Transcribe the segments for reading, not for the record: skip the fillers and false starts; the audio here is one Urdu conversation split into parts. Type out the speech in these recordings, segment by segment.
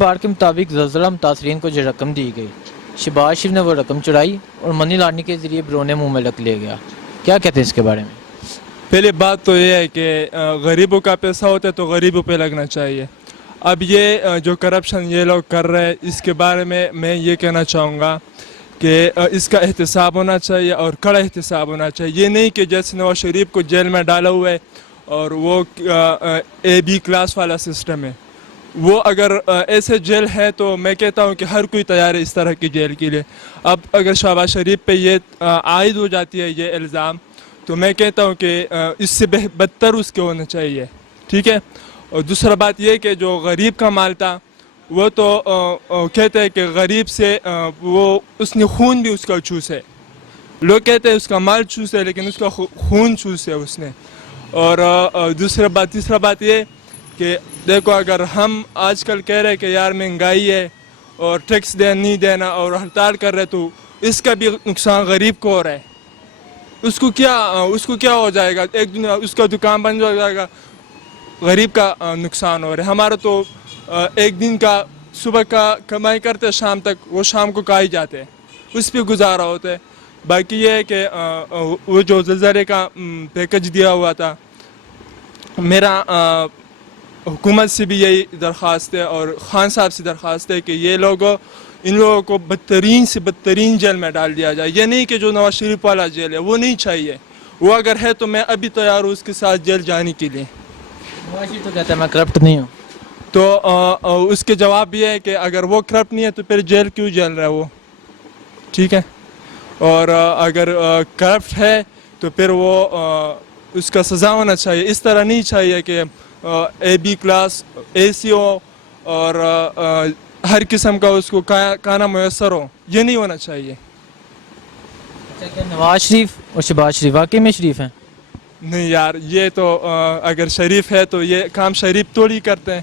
بار کے مطابق زلزلہ متاثرین کو جو رقم دی گئی، شہباز شریف نے وہ رقم چڑھائی اور منی لانڈرنگ کے ذریعے بیرون مملک لے گیا. کیا کہتے ہیں اس کے بارے میں؟ پہلی بات تو یہ ہے کہ غریبوں کا پیسہ ہوتا ہے تو غریبوں پہ لگنا چاہیے. اب یہ جو کرپشن یہ لوگ کر رہے ہیں اس کے بارے میں یہ کہنا چاہوں گا کہ اس کا احتساب ہونا چاہیے اور کڑا احتساب ہونا چاہیے. یہ نہیں کہ جیسے نواز شریف کو جیل میں ڈالا ہوا ہے اور وہ اے بی کلاس والا سسٹم ہے. وہ اگر ایسے جیل ہے تو میں کہتا ہوں کہ ہر کوئی تیار ہے اس طرح کی جیل کے لیے. اب اگر شہباز شریف پہ یہ عائد ہو جاتی ہے یہ الزام تو میں کہتا ہوں کہ اس سے بدتر اس کے ہونا چاہیے. ٹھیک ہے. اور دوسرا بات یہ کہ جو غریب کا مال تھا وہ تو کہتے ہیں کہ غریب سے وہ اس نے خون بھی اس کا چوسے. لوگ کہتے ہیں اس کا مال چوسے لیکن اس کا خون چوسے اس نے. اور تیسرا بات یہ کہ دیکھو اگر ہم آج کل کہہ رہے کہ یار مہنگائی ہے اور ٹیکس نہیں دینا اور ہڑتال کر رہے تو اس کا بھی نقصان غریب کو ہو رہا ہے. اس کو کیا ہو جائے گا؟ ایک دن اس کا دکان بند ہو جائے گا. غریب کا نقصان ہو رہا ہے. ہمارا تو ایک دن کا صبح کا کمائی کرتے شام تک وہ شام کو کھائی جاتے ہیں اس پہ گزارا ہوتا ہے. باقی یہ ہے کہ وہ جو زلزلے کا پیکج دیا ہوا تھا میرا حکومت سے بھی یہی درخواست ہے اور خان صاحب سے درخواست ہے کہ یہ ان لوگوں کو بدترین سے بدترین جیل میں ڈال دیا جائے. یہ نہیں کہ جو نواز شریف والا جیل ہے وہ نہیں چاہیے. وہ اگر ہے تو میں ابھی تیار ہوں اس کے ساتھ جیل جانے کے لیے. نواز شریف تو کہتا ہے میں کرپٹ نہیں ہوں. تو اس کے جواب یہ ہے کہ اگر وہ کرپٹ نہیں ہے تو پھر جیل کیوں جیل رہا ہے وہ؟ ٹھیک ہے. اور اگر کرپٹ ہے تو پھر وہ اس کا سزا ہونا چاہیے. اس طرح نہیں چاہیے کہ اے بی کلاس اے سی ہو اور ہر قسم کا اس کو کھانا میسر ہو. یہ نہیں ہونا چاہیے. اچھا، کہ نواز شریف اور شہباز شریف واقعی میں شریف ہیں؟ نہیں یار، یہ تو اگر شریف ہے تو یہ کام شریف تو نہیں کرتے ہیں.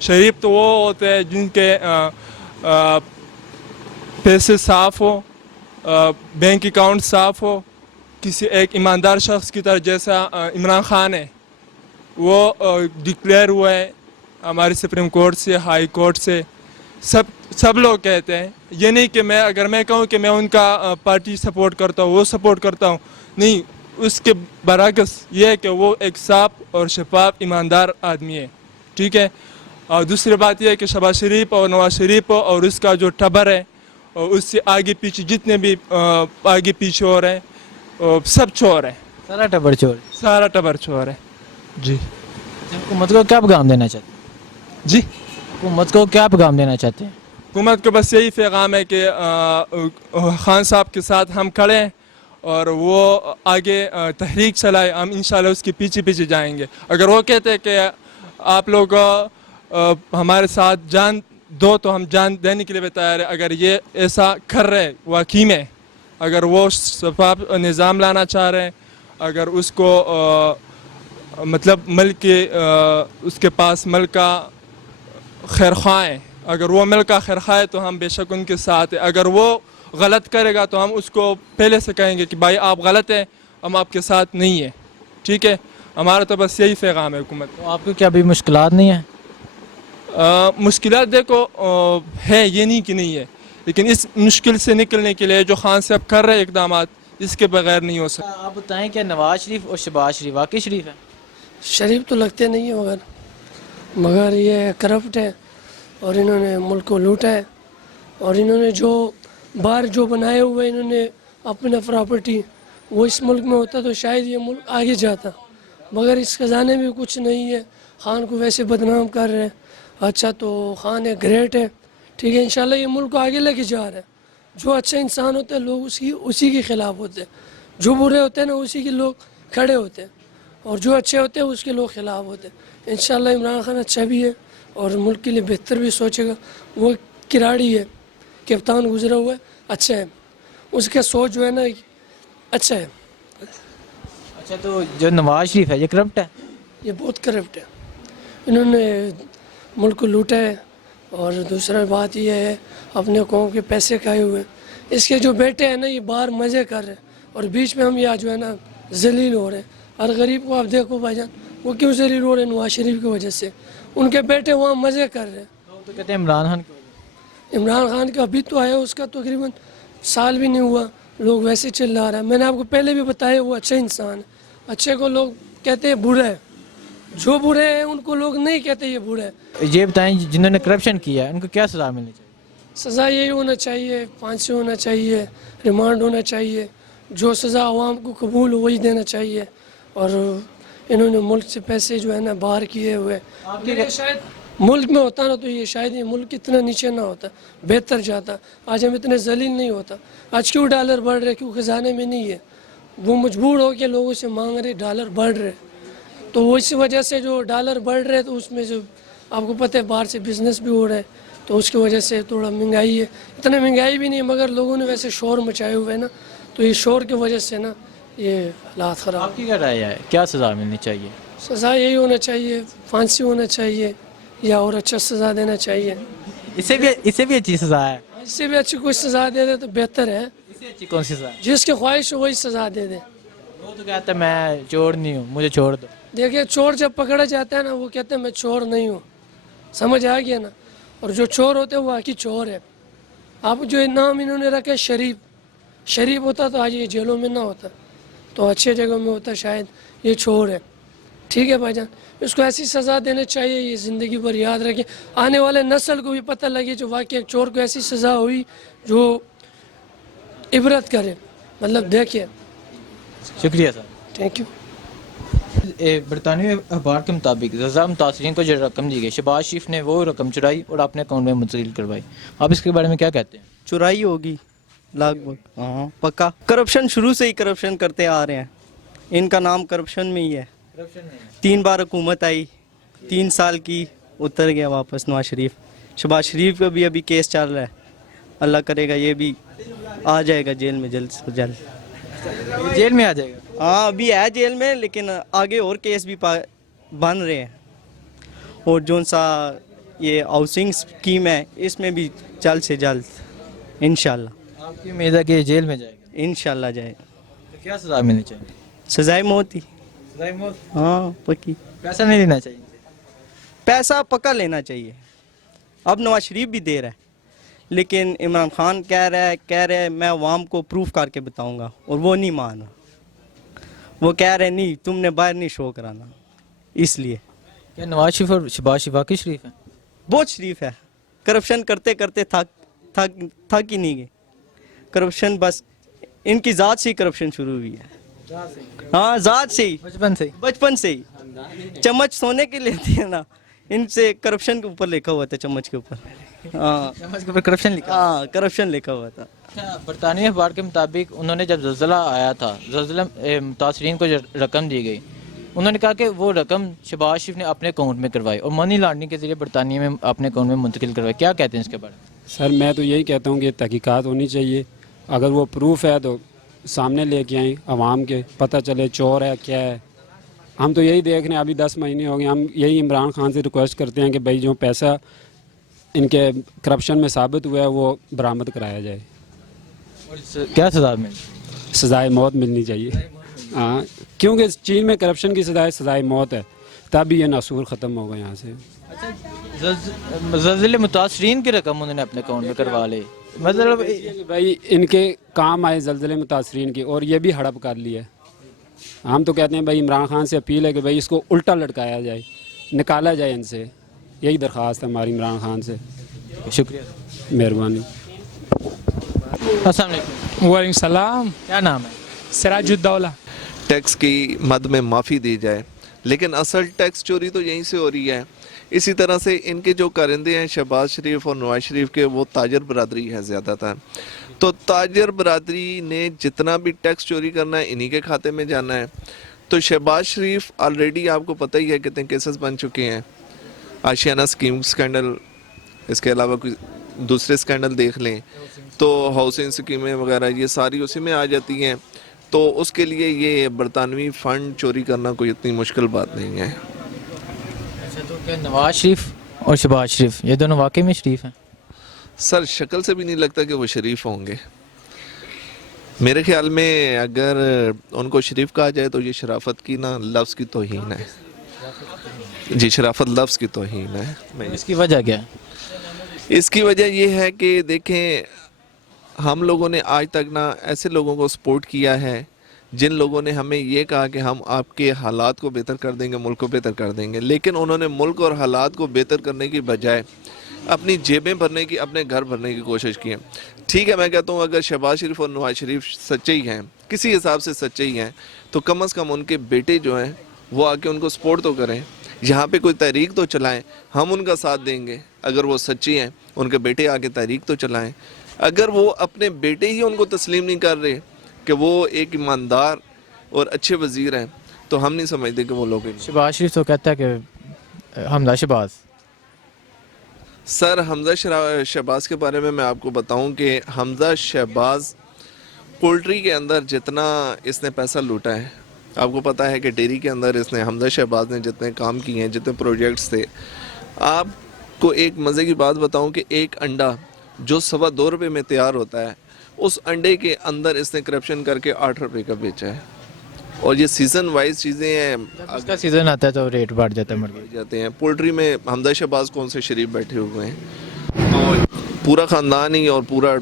شریف تو وہ ہوتے ہیں جن کے پیسے صاف ہو، بینک اکاؤنٹ صاف ہو. کسی ایک ایماندار شخص کی طرح جیسا عمران خان ہے وہ ڈکلیئر ہوا ہے ہمارے سپریم کورٹ سے، ہائی کورٹ سے. سب لوگ کہتے ہیں. یہ نہیں کہ اگر میں کہوں کہ میں ان کا پارٹی سپورٹ کرتا ہوں وہ سپورٹ کرتا ہوں، نہیں. اس کے برعکس یہ ہے کہ وہ ایک صاف اور شفاف ایماندار آدمی ہے. ٹھیک ہے. اور دوسری بات یہ ہے کہ شہباز شریف اور نواز شریف اور اس کا جو ٹبر ہے اور اس سے آگے پیچھے جتنے بھی آگے پیچھے ہو رہے ہیں سب چور ہیں. سارا ٹبر چور؟ سارا ٹبر چور ہے. جی. حکومت کو کیا پیغام دینا چاہتے ہیں؟ جی، حکومت کو کیا پیغام دینا چاہتے ہیں؟ حکومت کو بس یہی پیغام ہے کہ خان صاحب کے ساتھ ہم کھڑے ہیں اور وہ آگے تحریک چلائے. ہم انشاءاللہ اس کے پیچھے جائیں گے. اگر وہ کہتے ہیں کہ آپ لوگ ہمارے ساتھ جان دو تو ہم جان دینے کے لیے بھی تیار ہیں. اگر یہ ایسا کر رہے واقعی میں، اگر وہ شفاف نظام لانا چاہ رہے ہیں، اگر اس کو مطلب ملک کے اس کے پاس ملک کا خیر خواہ ہے، اگر وہ ملک کا خیر خواہ ہے تو ہم بے شک ان کے ساتھ ہیں. اگر وہ غلط کرے گا تو ہم اس کو پہلے سے کہیں گے کہ بھائی آپ غلط ہیں، ہم آپ کے ساتھ نہیں ہیں. ٹھیک ہے. ہمارا تو بس یہی پیغام ہے حکومت. آپ کو کیا ابھی مشکلات نہیں ہیں؟ مشکلات دیکھو ہے، یہ نہیں کہ نہیں ہے، لیکن اس مشکل سے نکلنے کے لیے جو خان صاحب کر رہے اقدامات اس کے بغیر نہیں ہو سکتا. آپ بتائیں کہ نواز شریف اور شہباز شریف واقعی شریف ہیں؟ شریف تو لگتے نہیں ہیں مگر یہ کرپٹ ہے اور انہوں نے ملک کو لوٹا ہے. اور انہوں نے جو باہر جو بنائے ہوئے انہوں نے اپنا پراپرٹی وہ اس ملک میں ہوتا تو شاید یہ ملک آگے جاتا، مگر اس خزانے میں کچھ نہیں ہے. خان کو ویسے بدنام کر رہے ہیں. اچھا تو خان ایک گریٹ ہے، ٹھیک ہے. انشاءاللہ یہ ملک کو آگے لے کے جا رہا ہے. جو اچھا انسان ہوتا ہے لوگ اسی کے خلاف ہوتے ہیں، جو برے ہوتے ہیں نا اسی کے لوگ کھڑے ہوتے ہیں، اور جو اچھے ہوتے ہیں اس کے لوگ خلاف ہوتے ہیں. انشاءاللہ عمران خان اچھا بھی ہے اور ملک کے لیے بہتر بھی سوچے گا. وہ کھلاڑی ہے، کپتان گزرا ہوا ہے، اچھا ہے. اس کا سوچ جو ہے نا اچھا ہے. اچھا، تو جو نواز شریف ہے یہ کرپٹ ہے؟ یہ بہت کرپٹ ہے. انہوں نے ملک کو لوٹا ہے. اور دوسرا بات یہ ہے اپنے قوم کے پیسے کھائے ہوئے. اس کے جو بیٹے ہیں نا یہ باہر مزے کر رہے ہیں اور بیچ میں ہم یہاں جو ہے نا ذلیل ہو رہے ہیں. ہر غریب کو آپ دیکھو بھائی جان وہ کیوں ذلیل ہو رہے ہیں؟ نواز شریف کی وجہ سے. ان کے بیٹے وہاں مزے کر رہے ہیں تو کہتے ہیں عمران خان کی وجہ عمران خان کا ابھی تو آیا اس کا تقریباً سال بھی نہیں ہوا, لوگ ویسے چل رہا ہے. میں نے آپ کو پہلے بھی بتایا وہ اچھا انسان ہے. اچھے کو لوگ کہتے ہیں برا ہے, جو برے ہیں ان کو لوگ نہیں کہتے یہ برا ہے. سے. یہ بتائیں جنہوں نے کرپشن کیا ہے ان کو کیا سزا ملنی چاہیے؟ سزا یہی ہونا چاہیے, پھانسی ہونا چاہیے, ریمانڈ ہونا چاہیے. جو سزا عوام کو قبول ہو وہی دینا چاہیے. اور انہوں نے ملک سے پیسے جو ہے نا باہر کیے ہوئے, یہ شاید ملک میں ہوتا نا تو یہ شاید یہ ملک اتنا نیچے نہ ہوتا, بہتر جاتا. آج ہم اتنے ذلیل نہیں ہوتا. آج کیوں ڈالر بڑھ رہے؟ کیوں خزانے میں نہیں ہے, وہ مجبور ہو کے لوگوں سے مانگ رہے, ڈالر بڑھ رہے. تو وہ اسی وجہ سے جو ڈالر بڑھ رہے تو اس میں جو آپ کو پتہ ہے باہر سے بزنس بھی ہو رہا ہے, تو اس کی وجہ سے تھوڑا مہنگائی ہے. اتنا مہنگائی بھی نہیں ہے مگر لوگوں نے ویسے شور مچائے ہوئے ہیں نا, تو یہ شور کی وجہ سے نا یہ حالات خراب. آپ کی کیا رائے ہے, کیا سزا ملنی چاہیے؟ سزا یہی ہونا چاہیے, پھانسی ہونا چاہیے یا اور اچھا سزا دینا چاہیے. اس سے بھی اچھی سزا ہے. اس سے بھی اچھی کوئی سزا دے دے تو بہتر ہے. اس سے اچھی کون سی سزا ہے؟ جس کی خواہش ہو وہی سزا دے دے. وہ تو کہتا ہے میں چور نہیں ہوں, مجھے چھوڑ دو. دیکھیے چور جب پکڑا جاتا ہے نا وہ کہتے ہیں میں چور نہیں ہوں, سمجھ آ گیا نا. اور جو چور ہوتے ہیں وہ آخی چور ہے. آپ جو نام انہوں نے رکھا ہے شریف, شریف ہوتا تو آج یہ جیلوں میں نہ ہوتا, تو اچھے جگہوں میں ہوتا شاید. یہ چور ہے. ٹھیک ہے بھائی جان, اس کو ایسی سزا دینے چاہیے یہ زندگی بھر یاد رکھیں, آنے والے نسل کو بھی پتہ لگے جو واقعی ایک چور کو ایسی سزا ہوئی جو عبرت کرے, مطلب دیکھیں. شکریہ سر. Thank you. برطانوی اخبار کے مطابق زلزلہ متاثرین کو جو رقم دی گئی, شہباز شریف نے وہ رقم چرائی اور اپنے اکاؤنٹ میں منتقل کروائی. آپ اس کے بارے میں کیا کہتے ہیں؟ چرائی ہوگی لاگ بھگ, ہاں پکا. کرپشن شروع سے ہی کرپشن کرتے آ رہے ہیں, ان کا نام کرپشن میں ہی ہے. 3 بار حکومت آئی, 3 سال کی, اتر گیا واپس نواز شریف. شہباز شریف کا بھی ابھی کیس چل رہا ہے, اللہ کرے گا یہ بھی آ جائے گا جیل میں جلد سے جلد. جیل میں آ جائے گا؟ ہاں ابھی ہے جیل میں, لیکن آگے اور کیس بھی بن رہے ہیں. اور جون سا یہ ہاؤسنگ اسکیم ہے اس میں بھی جلد سے جلد انشاءاللہ. آپ کی امید ہے کہ یہ جیل میں جائے گا؟ انشاءاللہ جائے گا. تو کیا سزا ملنی چاہیے؟ سزائے موت ہی. سزائے موت؟ ہاں پکی. پیسہ نہیں لینا چاہیے؟ پیسہ پکا لینا چاہیے. اب نواز شریف بھی دے رہا ہے, لیکن عمران خان کہہ رہا ہے میں عوام کو پروف کر کے بتاؤں گا, اور وہ نہیں مان رہا. وہ کہہ رہے نہیں تم نے باہر نہیں شو کرانا. اس لیے کیا نواز شریف اور شہباز شریف واقعی شریف ہیں؟ بہت شریف ہے. کرپشن کرتے کرتے تھک ہی نہیں گئے. کرپشن بس ان کی ذات سے ہی کرپشن شروع ہوئی ہے. ہاں ذات سے ہی, بچپن سے ہی. چمچ سونے کے لیتے ہیں نا, ان سے کرپشن کے اوپر لکھا ہوا تھا, چمچ کے اوپر. ہاں چمچ کے اوپر کرپشن لکھا؟ ہاں کرپشن لکھا ہوا تھا. برطانوی اخبار کے مطابق انہوں نے جب زلزلہ آیا تھا, زلزلہ متاثرین کو جو رقم دی گئی, انہوں نے کہا کہ وہ رقم شہباز شریف نے اپنے اکاؤنٹ میں کروائی اور منی لانڈرنگ کے ذریعے برطانیہ میں اپنے اکاؤنٹ میں منتقل کروائی. کیا کہتے ہیں اس کے بارے میں؟ سر میں تو یہی کہتا ہوں کہ تحقیقات ہونی چاہیے. اگر وہ پروف ہے تو سامنے لے کے آئیں, عوام کے پتہ چلے چور ہے کیا ہے. ہم تو یہی دیکھ رہے ہیں, ابھی 10 مہینے ہو گئے, ہم یہی عمران خان سے ریکویسٹ کرتے ہیں کہ بھائی جو پیسہ ان کے کرپشن میں ثابت ہوا ہے وہ برآمد کرایا جائے. کیا سزا ملی؟ سزائے موت ملنی چاہیے. ہاں کیونکہ چین میں کرپشن کی سزائے موت ہے, تب یہ ناصور ختم ہوگا یہاں سے. زلزلے متاثرین کی رقم انہوں نے اپنے اکاؤنٹ میں کروا لی, مطلب بھائی ان کے کام آئے زلزلے متاثرین کی, اور یہ بھی ہڑپ کر لی ہے. ہم تو کہتے ہیں بھائی عمران خان سے اپیل ہے کہ بھائی اس کو الٹا لٹکایا جائے, نکالا جائے ان سے. یہی درخواست ہے ہماری عمران خان سے. شکریہ, مہربانی. السلام علیکم. وعلیکم السلام. کیا نام ہے؟ سراج الدولہ. ٹیکس کی مد میں معافی دی جائے, لیکن اصل ٹیکس چوری تو یہیں سے ہو رہی ہے. اسی طرح سے ان کے جو کارندے ہیں شہباز شریف اور نواز شریف کے, وہ تاجر برادری ہے زیادہ تر. تو تاجر برادری نے جتنا بھی ٹیکس چوری کرنا ہے انہی کے کھاتے میں جانا ہے. تو شہباز شریف آلریڈی آپ کو پتہ ہی ہے کتنے کیسز بن چکے ہیں. آشیانہ اسکیم سکینڈل, اس کے علاوہ کوئی دوسرے سکینڈل دیکھ لیں تو ہاؤسنگ اسکیمیں وغیرہ یہ ساری اسی میں آ جاتی ہیں. تو اس کے لیے یہ برطانوی فنڈ چوری کرنا کوئی اتنی مشکل بات نہیں ہے. تو کیا نواز شریف اور شہباز شریف یہ دونوں واقعی میں شریف ہیں؟ سر شکل سے بھی نہیں لگتا کہ وہ شریف ہوں گے. میرے خیال میں اگر ان کو شریف کہا جائے تو یہ شرافت کی نا لفظ کی توہین ہے. جی شرافت لفظ کی توہین ہے. اس کی وجہ کیا ہے؟ اس کی وجہ یہ ہے کہ دیکھیں ہم لوگوں نے آج تک نہ ایسے لوگوں کو سپورٹ کیا ہے جن لوگوں نے ہمیں یہ کہا کہ ہم آپ کے حالات کو بہتر کر دیں گے، ملک کو بہتر کر دیں گے، لیکن انہوں نے ملک اور حالات کو بہتر کرنے کی بجائے اپنی جیبیں بھرنے کی، اپنے گھر بھرنے کی کوشش کی ہے۔ ٹھیک ہے، میں کہتا ہوں اگر شہباز شریف اور نواز شریف سچے ہی ہیں، کسی حساب سے سچے ہی ہیں، تو کم از کم ان کے بیٹے جو ہیں وہ آ کے ان کو سپورٹ تو کریں، یہاں پہ کوئی تحریک تو چلائیں، ہم ان کا ساتھ دیں گے۔ اگر وہ سچی ہیں ان کے بیٹے آ کے تحریک تو چلائیں۔ اگر وہ اپنے بیٹے ہی ان کو تسلیم نہیں کر رہے کہ وہ ایک ایماندار اور اچھے وزیر ہیں، تو ہم نہیں سمجھتے کہ وہ لوگ ہیں۔ شہباز شریف تو کہتا ہے کہ حمزہ شہباز، سر حمزہ شہباز کے بارے میں آپ کو بتاؤں کہ حمزہ شہباز پولٹری کے اندر جتنا اس نے پیسہ لوٹا ہے، آپ کو پتہ ہے کہ ڈیری کے اندر اس نے حمزہ شہباز نے جتنے کام کیے ہیں، جتنے پروجیکٹس تھے، آپ کو ایک مزے کی بات بتاؤں کہ ایک انڈا جو 2.25 روپے میں تیار ہوتا ہے، اس انڈے کے اندر اس نے کرپشن کر کے 8 روپے کا بیچا ہے۔ اور یہ سیزن وائز چیزیں ہیں، اس کا سیزن آتا ہے تو ریٹ بڑھ جاتا ہے مرغی۔ جاتے ہیں۔ پولٹری میں حمزہ شہباز کون سے شریف بیٹھے ہوئے ہیں، تو پورا خاندان ہی اور پورا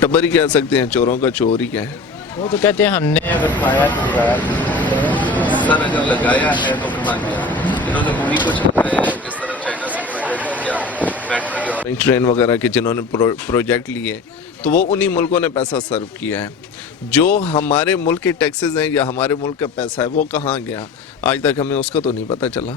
ٹبر ہی کہہ سکتے ہیں چوروں کا چور ہی ہے۔ وہ تو کہتے ہیں ہم نے اگر کھایا تو لگایا۔ سر اگر لگایا ہے تو کہاں گیا؟ انہوں نے وہی کچھ لگایا ہے جس طرح چائنا سے پروجیکٹ کیا، میٹرو کے اورنج ٹرین وغیرہ کے جنہوں نے پروجیکٹ لیے، تو وہ انہی ملکوں نے پیسہ سرو کیا ہے۔ جو ہمارے ملک کے ٹیکسز ہیں یا ہمارے ملک کا پیسہ ہے وہ کہاں گیا، آج تک ہمیں اس کا تو نہیں پتہ چلا۔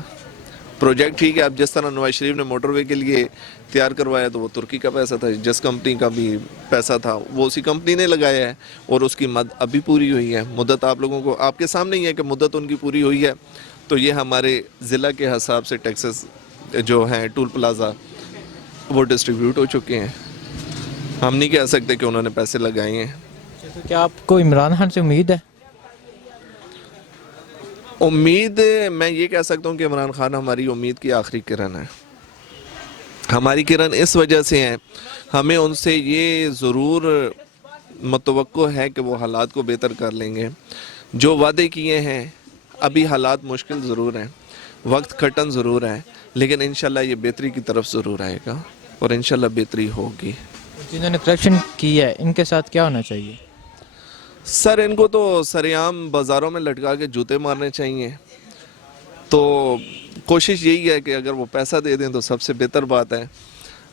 پروجیکٹ ٹھیک ہے، اب جس طرح نواز شریف نے موٹر وے کے لیے تیار کروایا تو وہ ترکی کا پیسہ تھا، جس کمپنی کا بھی پیسہ تھا وہ اسی کمپنی نے لگایا ہے، اور اس کی مد ابھی پوری ہوئی ہے۔ مدت آپ لوگوں کو آپ کے سامنے ہی ہے کہ مدت ان کی پوری ہوئی ہے، تو یہ ہمارے ضلع کے حساب سے ٹیکسز جو ہیں ٹول پلازا وہ ڈسٹریبیوٹ ہو چکے ہیں۔ ہم نہیں کہہ سکتے کہ انہوں نے پیسے لگائے ہیں۔ تو کیا آپ کو عمران خان سے امید ہے؟ امید میں یہ کہہ سکتا ہوں کہ عمران خان ہماری امید کی آخری کرن ہے۔ ہماری کرن اس وجہ سے ہیں، ہمیں ان سے یہ ضرور متوقع ہے کہ وہ حالات کو بہتر کر لیں گے۔ جو وعدے کیے ہیں، ابھی حالات مشکل ضرور ہیں، وقت کھٹن ضرور ہے، لیکن انشاءاللہ یہ بہتری کی طرف ضرور آئے گا، اور انشاءاللہ بہتری ہوگی۔ جنہوں نے کرپشن کی ہے ان کے ساتھ کیا ہونا چاہیے؟ سر ان کو تو سریعام بازاروں میں لٹکا کے جوتے مارنے چاہیے۔ تو کوشش یہی ہے کہ اگر وہ پیسہ دے دیں تو سب سے بہتر بات ہے۔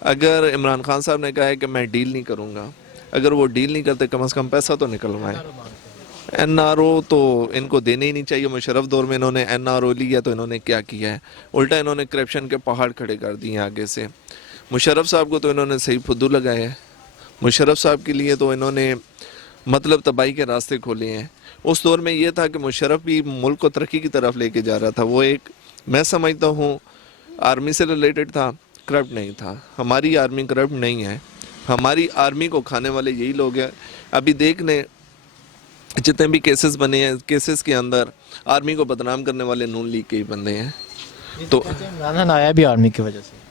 اگر عمران خان صاحب نے کہا ہے کہ میں ڈیل نہیں کروں گا، اگر وہ ڈیل نہیں کرتے کم از کم پیسہ تو نکلوائیں۔ این آر او تو ان کو دینے ہی نہیں چاہیے۔ مشرف دور میں انہوں نے این آر او لیا تو انہوں نے کیا کیا ہے، الٹا انہوں نے کرپشن کے پہاڑ کھڑے کر دیے آگے سے۔ مشرف صاحب کو تو انہوں نے صحیح پھدو لگایا ہے۔ مشرف صاحب کے لیے تو انہوں نے مطلب تباہی کے راستے کھولے ہیں۔ اس دور میں یہ تھا کہ مشرف بھی ملک کو ترقی کی طرف لے کے جا رہا تھا، وہ ایک میں سمجھتا ہوں آرمی سے ریلیٹڈ تھا، کرپٹ نہیں تھا۔ ہماری آرمی کرپٹ نہیں ہے، ہماری آرمی کو کھانے والے یہی لوگ ہیں۔ ابھی دیکھ لیں جتنے بھی کیسز بنے ہیں، کیسز کے اندر آرمی کو بدنام کرنے والے نون لیگ کے ہی بندے ہیں۔ تو عمران خان آیا بھی آرمی کی وجہ سے۔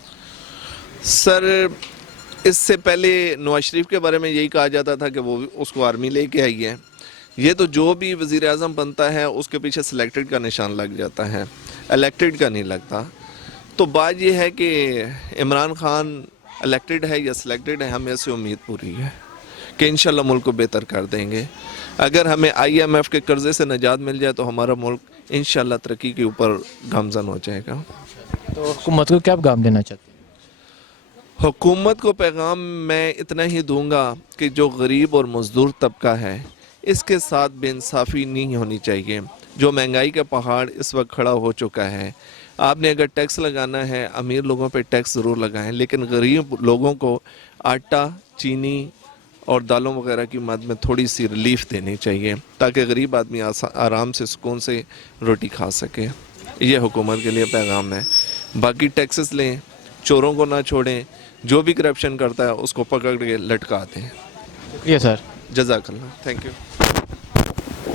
سر اس سے پہلے نواز شریف کے بارے میں یہی کہا جاتا تھا کہ وہ اس کو آرمی لے کے آئی ہے۔ یہ تو جو بھی وزیر اعظم بنتا ہے اس کے پیچھے سلیکٹڈ کا نشان لگ جاتا ہے، الیکٹڈ کا نہیں لگتا۔ تو بات یہ ہے کہ عمران خان الیکٹڈ ہے یا سلیکٹڈ ہے، ہمیں سے امید پوری ہے کہ انشاءاللہ ملک کو بہتر کر دیں گے۔ اگر ہمیں آئی ایم ایف کے قرضے سے نجات مل جائے تو ہمارا ملک انشاءاللہ ترقی کے اوپر گامزن ہو جائے گا۔ تو حکومت کو کیا پیغام دینا چاہتے ہیں؟ حکومت کو پیغام میں اتنا ہی دوں گا کہ جو غریب اور مزدور طبقہ ہے اس کے ساتھ بے انصافی نہیں ہونی چاہیے۔ جو مہنگائی کا پہاڑ اس وقت کھڑا ہو چکا ہے، آپ نے اگر ٹیکس لگانا ہے امیر لوگوں پہ ٹیکس ضرور لگائیں، لیکن غریب لوگوں کو آٹا، چینی اور دالوں وغیرہ کی مد میں تھوڑی سی ریلیف دینی چاہیے تاکہ غریب آدمی آرام سے سکون سے روٹی کھا سکے۔ یہ حکومت کے لیے پیغام ہے۔ باقی ٹیکسز لیں، چوروں کو نہ چھوڑیں، جو بھی کرپشن کرتا ہے اس کو پکڑ کے لٹکا دیں۔ شکریہ سر۔ جزاک اللہ، تھینک یو۔